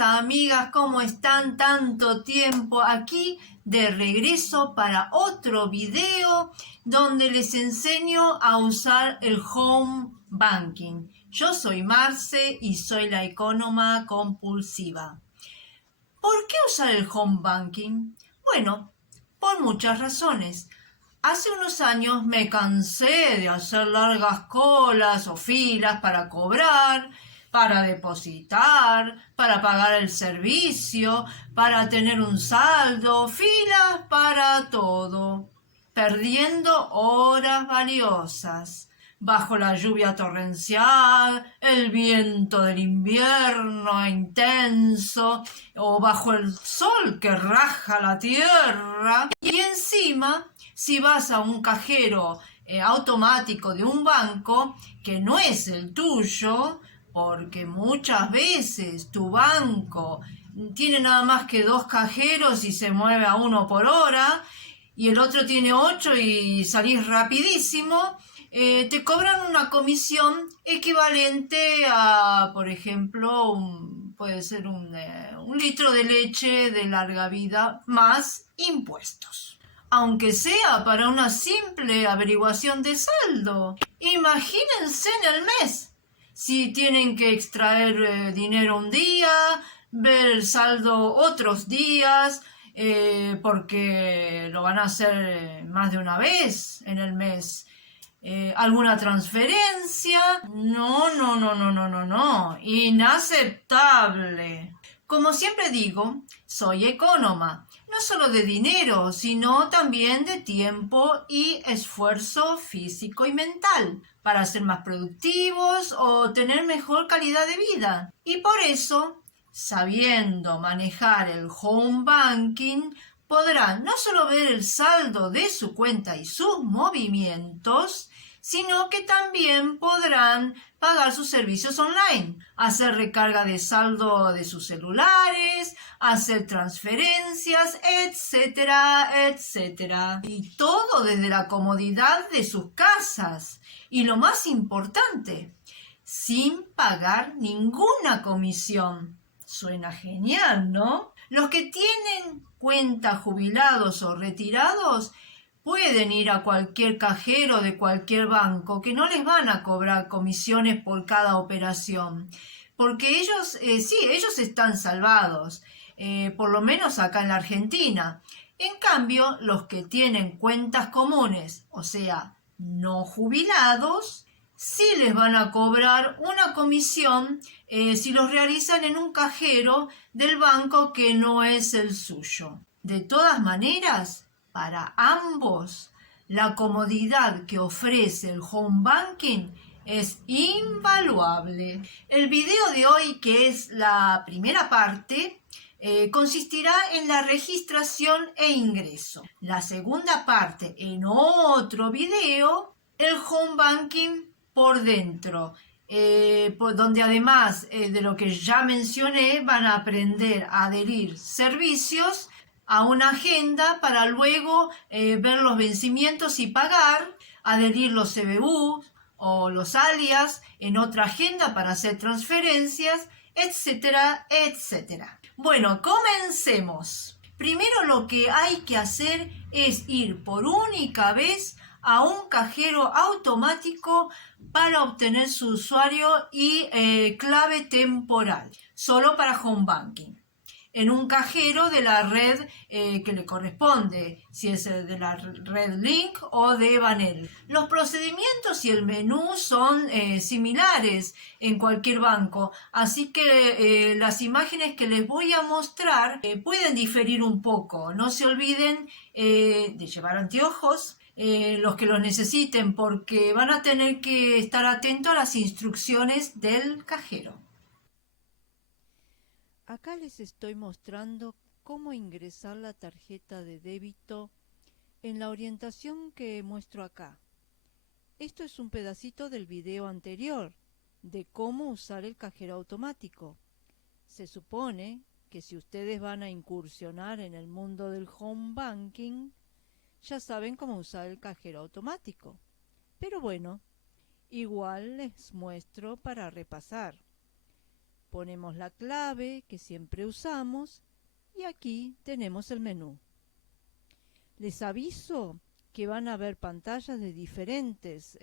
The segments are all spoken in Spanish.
amigas, ¿cómo están? Tanto tiempo aquí de regreso para otro video donde les enseño a usar el home banking. Yo soy Marce y soy la economa compulsiva. ¿Por qué usar el home banking? Bueno, por muchas razones. Hace unos años me cansé de hacer largas colas o filas para cobrar, para depositar, para pagar el servicio, para tener un saldo, filas para todo, perdiendo horas valiosas. Bajo la lluvia torrencial, el viento del invierno intenso, o bajo el sol que raja la tierra. Y encima, si vas a un cajero automático de un banco que no es el tuyo, porque muchas veces tu banco tiene nada más que 2 cajeros y se mueve a 1 por hora, y el otro tiene 8 y salís rapidísimo, te cobran una comisión equivalente a, por ejemplo, puede ser un litro de leche de larga vida más impuestos. Aunque sea para una simple averiguación de saldo. Imagínense en el mes. Si tienen que extraer dinero un día, ver el saldo otros días, porque lo van a hacer más de una vez en el mes. ¿Alguna transferencia? No. Inaceptable. Como siempre digo, soy economa, no solo de dinero, sino también de tiempo y esfuerzo físico y mental, para ser más productivos o tener mejor calidad de vida. Y por eso, sabiendo manejar el home banking, podrán no solo ver el saldo de su cuenta y sus movimientos, sino que también podrán pagar sus servicios online, hacer recarga de saldo de sus celulares, hacer transferencias, etcétera, etcétera. Y todo desde la comodidad de sus casas. Y lo más importante, sin pagar ninguna comisión. Suena genial, ¿no? Los que tienen cuenta jubilados o retirados pueden ir a cualquier cajero de cualquier banco, que no les van a cobrar comisiones por cada operación, porque ellos, ellos están salvados, por lo menos acá en la Argentina. En cambio, los que tienen cuentas comunes, o sea, no jubilados, sí les van a cobrar una comisión si los realizan en un cajero del banco que no es el suyo. De todas maneras, para ambos, la comodidad que ofrece el home banking es invaluable. El video de hoy, que es la primera parte, consistirá en la registración e ingreso. La segunda parte, en otro video, el home banking por dentro, por donde además de lo que ya mencioné, van a aprender a adherir servicios a una agenda para luego ver los vencimientos y pagar, adherir los CBU o los alias en otra agenda para hacer transferencias, etcétera, etcétera. Bueno, comencemos. Primero lo que hay que hacer es ir por única vez a un cajero automático para obtener su usuario y clave temporal, solo para home banking, en un cajero de la red que le corresponde, si es de la red Link o de Banel. Los procedimientos y el menú son similares en cualquier banco, así que las imágenes que les voy a mostrar pueden diferir un poco. No se olviden de llevar anteojos, los que los necesiten, porque van a tener que estar atentos a las instrucciones del cajero. Acá les estoy mostrando cómo ingresar la tarjeta de débito en la orientación que muestro acá. Esto es un pedacito del video anterior de cómo usar el cajero automático. Se supone que si ustedes van a incursionar en el mundo del home banking, ya saben cómo usar el cajero automático. Pero bueno, igual les muestro para repasar. Ponemos la clave que siempre usamos y aquí tenemos el menú. Les aviso que van a ver pantallas de diferentes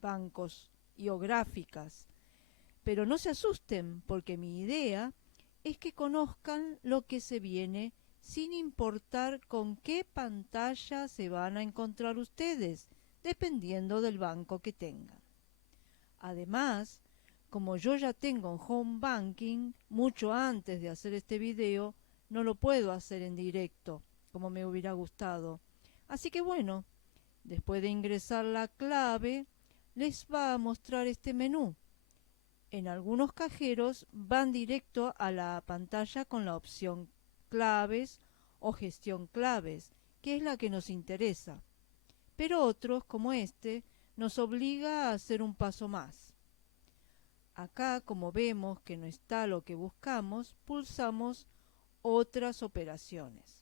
bancos y o gráficas, pero no se asusten porque mi idea es que conozcan lo que se viene sin importar con qué pantalla se van a encontrar ustedes, dependiendo del banco que tengan. Además, como yo ya tengo un home banking, mucho antes de hacer este video, no lo puedo hacer en directo, como me hubiera gustado. Así que bueno, después de ingresar la clave, les va a mostrar este menú. En algunos cajeros van directo a la pantalla con la opción claves o gestión claves, que es la que nos interesa. Pero otros, como este, nos obliga a hacer un paso más. Acá, como vemos que no está lo que buscamos, pulsamos otras operaciones.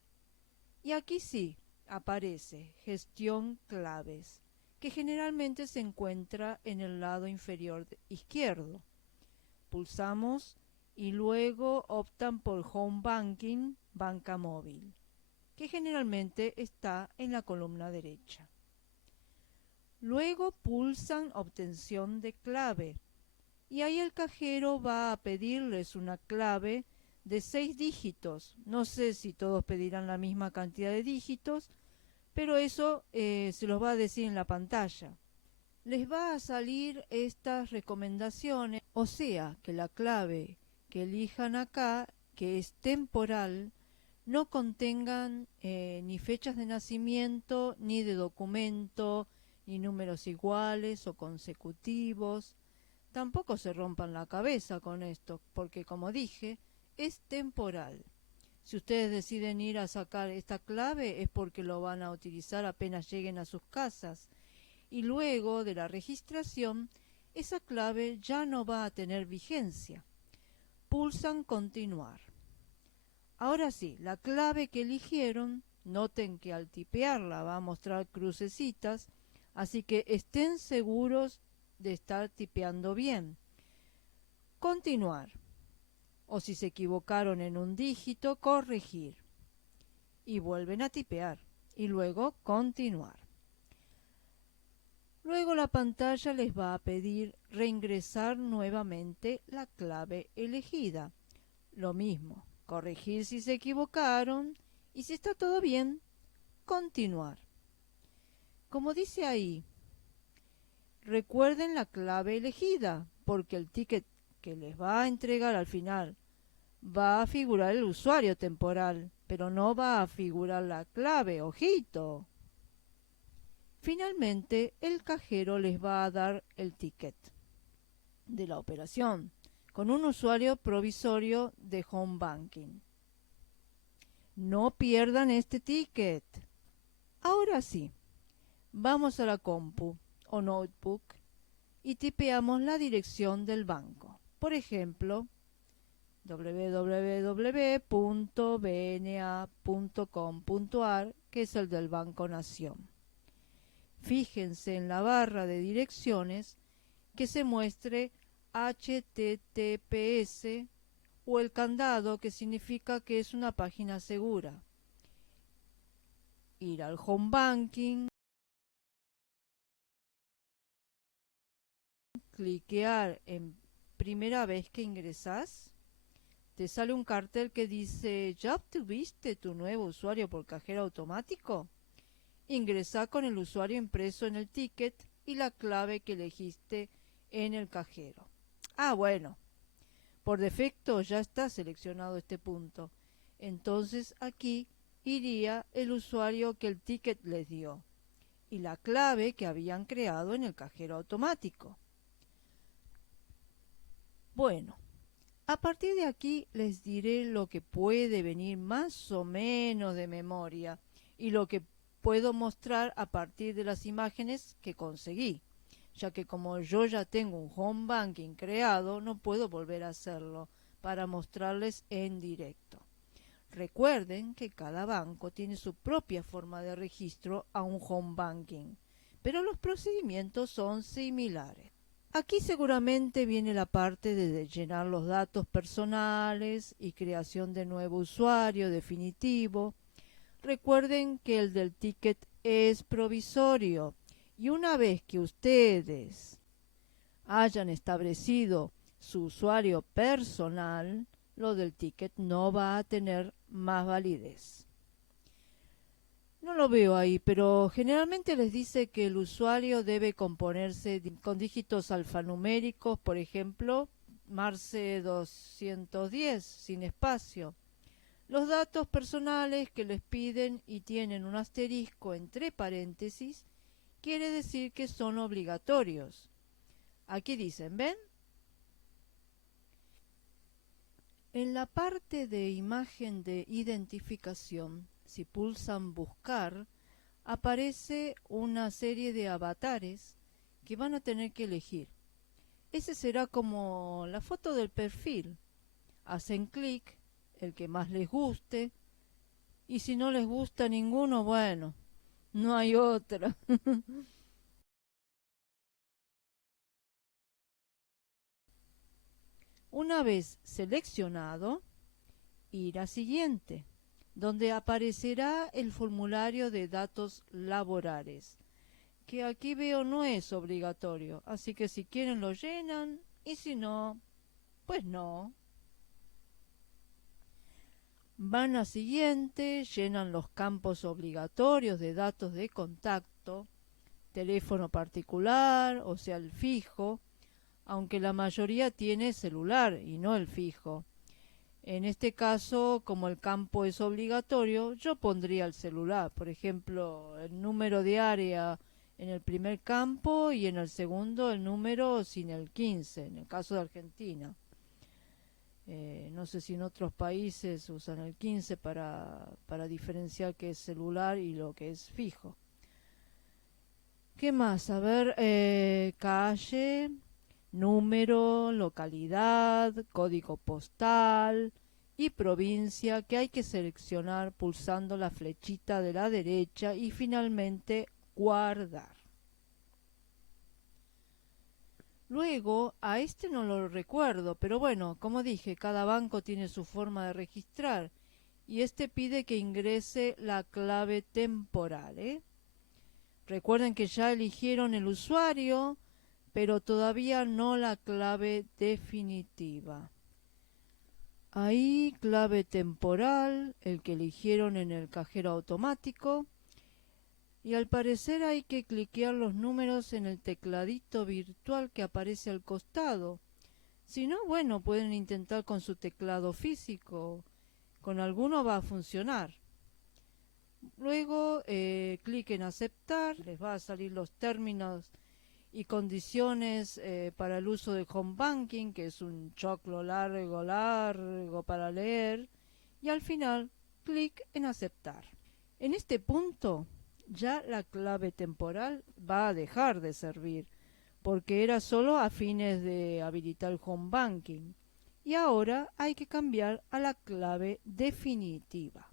Y aquí sí, aparece gestión claves, que generalmente se encuentra en el lado inferior izquierdo. Pulsamos y luego optan por Home Banking, banca móvil, que generalmente está en la columna derecha. Luego pulsan obtención de clave y ahí el cajero va a pedirles una clave de 6 dígitos. No sé si todos pedirán la misma cantidad de dígitos, pero eso se los va a decir en la pantalla. Les va a salir estas recomendaciones, o sea, que la clave que elijan acá, que es temporal, no contengan ni fechas de nacimiento, ni de documento, ni números iguales o consecutivos. Tampoco se rompan la cabeza con esto, porque como dije, es temporal. Si ustedes deciden ir a sacar esta clave es porque lo van a utilizar apenas lleguen a sus casas. Y luego de la registración, esa clave ya no va a tener vigencia. Pulsan continuar. Ahora sí, la clave que eligieron, noten que al tipearla va a mostrar crucecitas, así que estén seguros de estar tipeando bien. Continuar. O si se equivocaron en un dígito, corregir. Y vuelven a tipear. Y luego continuar. Luego la pantalla les va a pedir reingresar nuevamente la clave elegida. Lo mismo, corregir si se equivocaron y si está todo bien, continuar. Como dice ahí, recuerden la clave elegida porque el ticket que les va a entregar al final va a figurar el usuario temporal, pero no va a figurar la clave, ojito. Finalmente, el cajero les va a dar el ticket de la operación con un usuario provisorio de Home Banking. No pierdan este ticket. Ahora sí, vamos a la compu o notebook y tipeamos la dirección del banco. Por ejemplo, www.bna.com.ar, que es el del Banco Nación. Fíjense en la barra de direcciones que se muestre HTTPS o el candado, que significa que es una página segura. Ir al Home Banking, cliquear en primera vez que ingresás, te sale un cartel que dice ¿ya obtuviste tu nuevo usuario por cajero automático? Ingresá con el usuario impreso en el ticket y la clave que elegiste en el cajero. Ah, bueno, por defecto ya está seleccionado este punto. Entonces aquí iría el usuario que el ticket les dio y la clave que habían creado en el cajero automático. Bueno, a partir de aquí les diré lo que puede venir más o menos de memoria y lo que puedo mostrar a partir de las imágenes que conseguí, ya que como yo ya tengo un home banking creado, no puedo volver a hacerlo para mostrarles en directo. Recuerden que cada banco tiene su propia forma de registro a un home banking, pero los procedimientos son similares. Aquí seguramente viene la parte de llenar los datos personales y creación de nuevo usuario definitivo. Recuerden que el del ticket es provisorio y una vez que ustedes hayan establecido su usuario personal, lo del ticket no va a tener más validez. No lo veo ahí, pero generalmente les dice que el usuario debe componerse con dígitos alfanuméricos, por ejemplo, Marce 210, sin espacio. Los datos personales que les piden y tienen un asterisco entre paréntesis, quiere decir que son obligatorios. Aquí dicen, ¿ven? En la parte de imagen de identificación, si pulsan buscar, aparece una serie de avatares que van a tener que elegir. Ese será como la foto del perfil. Hacen clic, el que más les guste, y si no les gusta ninguno, bueno, no hay otra. Una vez seleccionado, ir a siguiente, donde aparecerá el formulario de datos laborales, que aquí veo no es obligatorio, así que si quieren lo llenan y si no, pues no. Van a siguiente, llenan los campos obligatorios de datos de contacto, teléfono particular, o sea el fijo, aunque la mayoría tiene celular y no el fijo. En este caso, como el campo es obligatorio, yo pondría el celular, por ejemplo, el número de área en el primer campo y en el segundo el número sin el 15, en el caso de Argentina. No sé si en otros países usan el 15 para diferenciar qué es celular y lo que es fijo. ¿Qué más? A ver, calle, número, localidad, código postal y provincia que hay que seleccionar pulsando la flechita de la derecha y finalmente guardar. Luego, a este no lo recuerdo, pero bueno, como dije, cada banco tiene su forma de registrar y este pide que ingrese la clave temporal, ¿eh? Recuerden que ya eligieron el usuario, pero todavía no la clave definitiva. Ahí clave temporal, el que eligieron en el cajero automático. Y al parecer hay que cliquear los números en el tecladito virtual que aparece al costado. Si no, bueno, pueden intentar con su teclado físico. Con alguno va a funcionar. Luego clic en aceptar, les va a salir los términos y condiciones para el uso de Home Banking, que es un choclo largo para leer, y al final clic en aceptar. En este punto ya la clave temporal va a dejar de servir, porque era solo a fines de habilitar el Home Banking, y ahora hay que cambiar a la clave definitiva.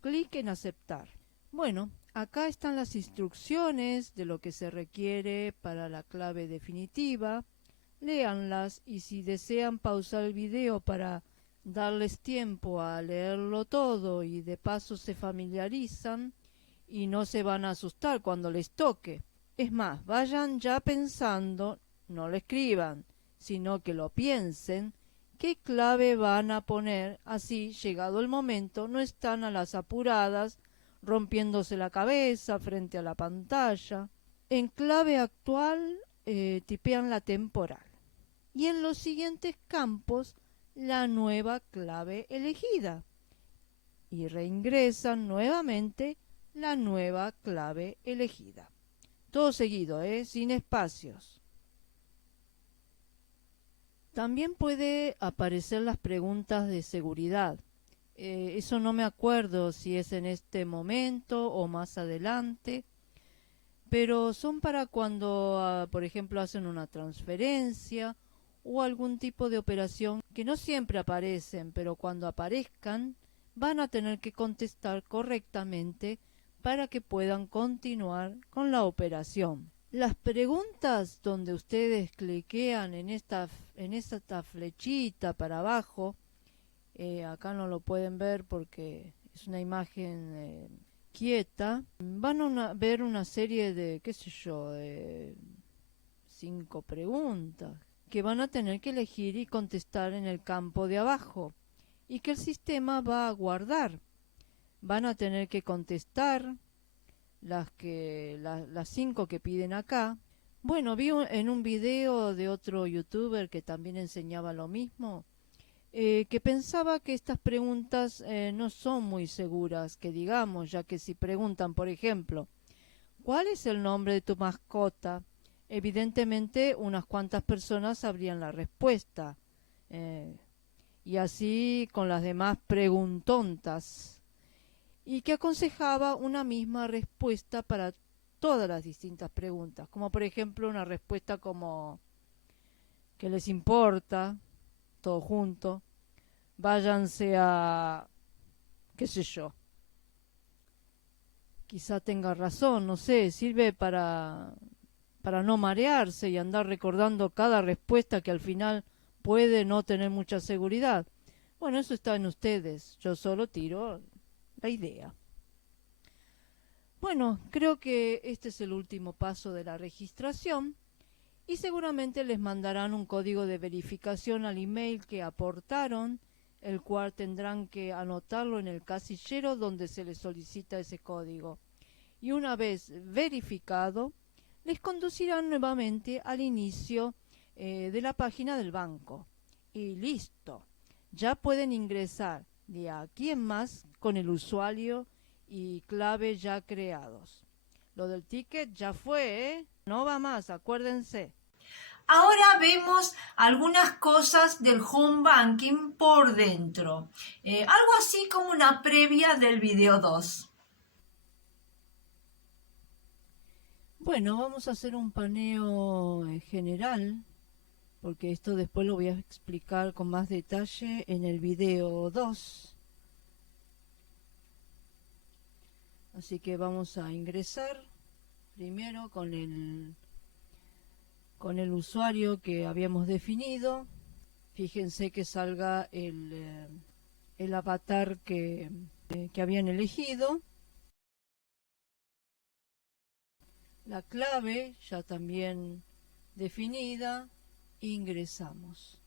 Clic en aceptar. Bueno, acá están las instrucciones de lo que se requiere para la clave definitiva. Léanlas y si desean pausar el video para darles tiempo a leerlo todo y de paso se familiarizan y no se van a asustar cuando les toque. Es más, vayan ya pensando, no lo escriban, sino que lo piensen, qué clave van a poner, así llegado el momento no están a las apuradas rompiéndose la cabeza frente a la pantalla. En clave actual tipean la temporal y en los siguientes campos la nueva clave elegida y reingresan nuevamente la nueva clave elegida. Todo seguido, sin espacios. También puede aparecer las preguntas de seguridad. Eso no me acuerdo si es en este momento o más adelante, pero son para cuando, por ejemplo, hacen una transferencia o algún tipo de operación que no siempre aparecen, pero cuando aparezcan van a tener que contestar correctamente para que puedan continuar con la operación. Las preguntas donde ustedes cliquean en esta flechita para abajo, acá no lo pueden ver porque es una imagen quieta, van a ver una serie de, qué sé yo, de 5 preguntas que van a tener que elegir y contestar en el campo de abajo y que el sistema va a guardar. Van a tener que contestar las 5 que piden acá. Bueno, vi en un video de otro youtuber que también enseñaba lo mismo, que pensaba que estas preguntas no son muy seguras, que digamos, ya que si preguntan, por ejemplo, ¿cuál es el nombre de tu mascota? Evidentemente unas cuantas personas sabrían la respuesta. eh, y así con las demás preguntontas. Y que aconsejaba una misma respuesta para todas las distintas preguntas. Como por ejemplo una respuesta como ¿qué les importa? Todo junto. Váyanse a, qué sé yo. Quizá tenga razón, no sé, sirve para no marearse y andar recordando cada respuesta que al final puede no tener mucha seguridad. Bueno, eso está en ustedes, yo solo tiro la idea. Bueno, creo que este es el último paso de la registración y seguramente les mandarán un código de verificación al email que aportaron, el cual tendrán que anotarlo en el casillero donde se les solicita ese código. Y una vez verificado, les conducirán nuevamente al inicio de la página del banco. Y listo, ya pueden ingresar de aquí en más con el usuario y clave ya creados. Lo del ticket ya fue, ¿eh? No va más, acuérdense. Ahora vemos algunas cosas del home banking por dentro. Algo así como una previa del video 2. Bueno, vamos a hacer un paneo general, porque esto después lo voy a explicar con más detalle en el video 2. Así que vamos a ingresar primero con el usuario que habíamos definido. Fíjense que salga el avatar que habían elegido. La clave ya también definida. Ingresamos.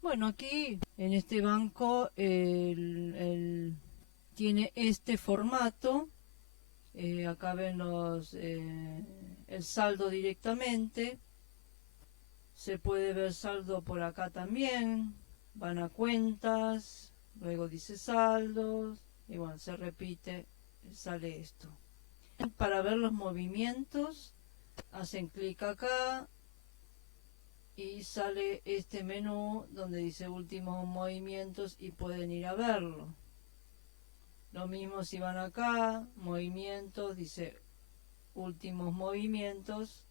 Bueno, aquí en este banco tiene este formato. Acá ven el saldo directamente. Se puede ver saldo por acá también. Van a cuentas, luego dice saldos, y bueno, se repite, sale esto. Para ver los movimientos, hacen clic acá y sale este menú donde dice últimos movimientos y pueden ir a verlo. Lo mismo si van acá, movimientos, dice últimos movimientos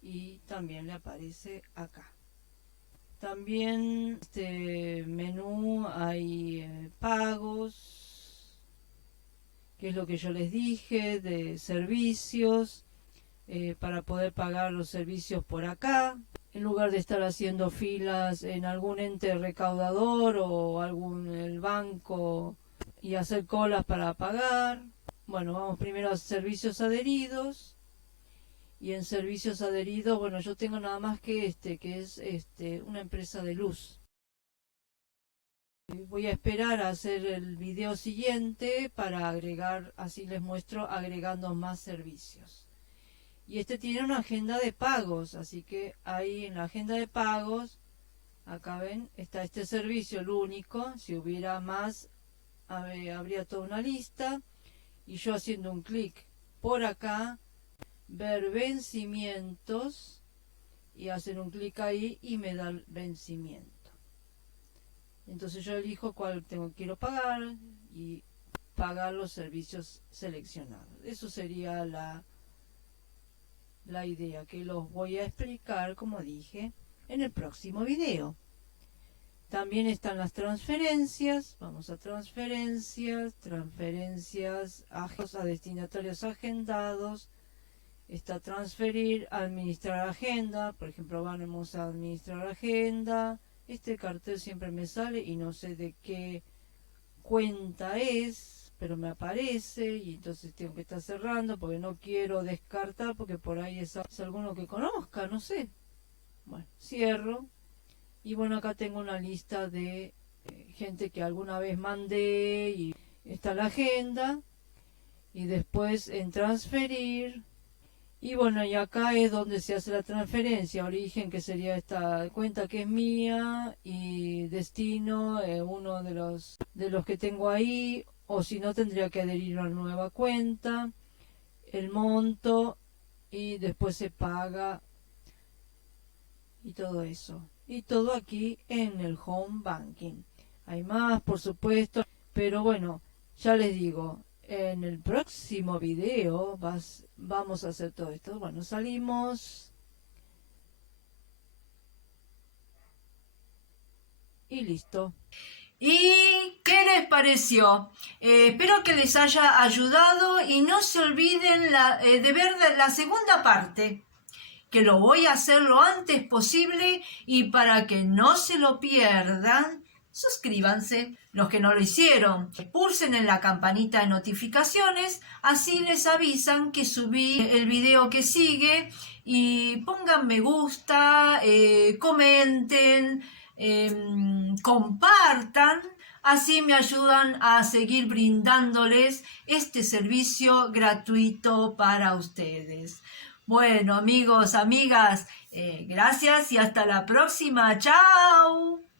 y también le aparece acá. También este menú hay pagos, que es lo que yo les dije, de servicios, para poder pagar los servicios por acá, en lugar de estar haciendo filas en algún ente recaudador o el banco y hacer colas para pagar. Bueno, vamos primero a servicios adheridos. Y en servicios adheridos, bueno, yo tengo nada más que que es una empresa de luz. Voy a esperar a hacer el video siguiente para agregar, así les muestro agregando más servicios. Y este tiene una agenda de pagos, así que ahí en la agenda de pagos, acá ven, está este servicio, el único. Si hubiera más, habría toda una lista. Y yo haciendo un clic por acá, ver vencimientos, y hacer un clic ahí y me da el vencimiento. Entonces yo elijo cuál quiero pagar y pagar los servicios seleccionados. Eso sería la idea, que los voy a explicar, como dije, en el próximo video. También están las transferencias. Vamos a transferencias, a destinatarios agendados. Está transferir, administrar agenda. Por ejemplo, vamos a administrar agenda. Este cartel siempre me sale y no sé de qué cuenta es, pero me aparece y entonces tengo que estar cerrando porque no quiero descartar porque por ahí es alguno que conozca, no sé. Bueno, cierro. Y bueno, acá tengo una lista de gente que alguna vez mandé y está la agenda. Y después en transferir. Y bueno, y acá es donde se hace la transferencia. Origen, que sería esta cuenta que es mía. Y destino, uno de los que tengo ahí. O si no, tendría que adherir a una nueva cuenta. El monto. Y después se paga. Y todo eso. Y todo aquí en el home banking. Hay más, por supuesto, pero bueno, ya les digo, en el próximo video vamos a hacer todo esto. Bueno, salimos y listo. ¿Y qué les pareció? Espero que les haya ayudado y no se olviden de ver la segunda parte, que lo voy a hacer lo antes posible, y para que no se lo pierdan, suscríbanse. Los que no lo hicieron, pulsen en la campanita de notificaciones, así les avisan que subí el video que sigue, y pongan me gusta, comenten, compartan. Así me ayudan a seguir brindándoles este servicio gratuito para ustedes. Bueno, amigos, amigas, gracias y hasta la próxima. ¡Chao!